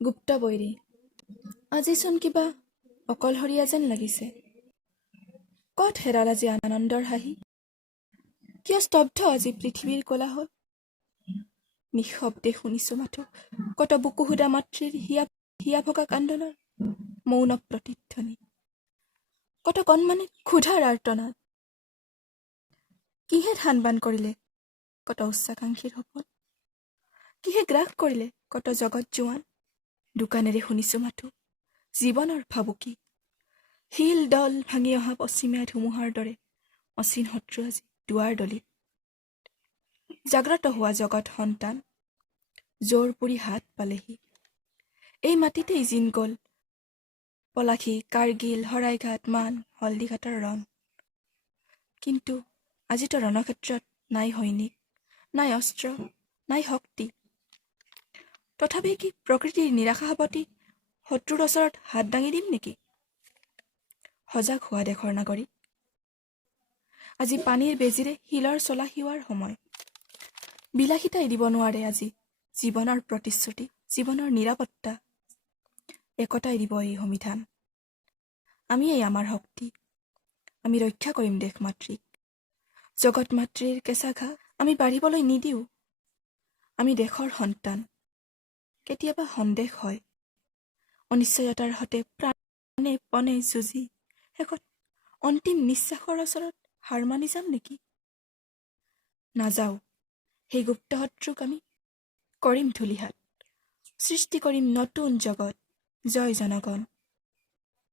গুপ্ত বৈৰী আজিচোন কিবা অকলশৰীয়া যেন লাগিছে। ক'ত হেৰাল আজি আনন্দৰ হাঁহি? কিয় স্তব্ধ আজি পৃথিৱীৰ কোলাহল? নিঃশব্দে শুনিছো মাথো কত বুকু সুধা মাতৃৰ হিয়া ভগা কান্দোনৰ মৌন প্ৰতিধ্বনি, কত কণমানে ক্ষুধাৰ আৰ্তনাদ। কিহে ধান বান কৰিলে কত উচ্চাকাংক্ষীৰ সপোন? কিহে গ্ৰাস কৰিলে কত জগত জোৱান? দোকানেৰে শুনিছো মাথো জীৱনৰ ভাবুকি, শিল দল ভাঙি অহা পশ্চিমীয়া ধুমুহাৰ দৰে অচিন শত্ৰু আজি দুৱাৰ দলিত। জাগ্ৰত হোৱা জগত সন্তান জোৰ পুৰি হাত পালেহি। এই মাটিতেই জিন গল পলাশী, কাৰ্গিল, শৰাইঘাট, মান, হলদিঘাটৰ ৰণ। কিন্তু আজিতো ৰণক্ষেত্ৰত নাই সৈনিক, নাই অস্ত্ৰ, নাই শক্তি। তথাপি কি প্ৰকৃতিৰ নিৰাশাৱতী শত্ৰুৰ ওচৰত হাত দাঙি দিম নেকি? সজাগ হোৱা দেশৰ নাগৰিক, আজি পানীৰ বেজিৰে শিলৰ চলা শিৱাৰ সময়। বিলাসিতাই দিব নোৱাৰে আজি জীৱনৰ প্ৰতিশ্ৰুতি, জীৱনৰ নিৰাপত্তা। একতাই দিব এই সংবিধান। আমিয়েই আমাৰ শক্তি, আমি ৰক্ষা কৰিম দেশ মাতৃক। জগত মাতৃৰ কেঁচা ঘাঁ আমি বাঢ়িবলৈ নিদিওঁ। আমি দেশৰ সন্তান। কেতিয়াবা সন্দেহ হয়, অনিশ্চয়তাৰ সতে প্ৰাণে পণে যুঁজি শেষত অন্তিম নিশ্বাসৰ ওচৰত হাৰ মানি যাম নেকি? নাযাওঁ। সেই গুপ্ত শত্ৰুক আমি কৰিম ধূলিহাত, সৃষ্টি কৰিম নতুন জগত। জয় জনগণ।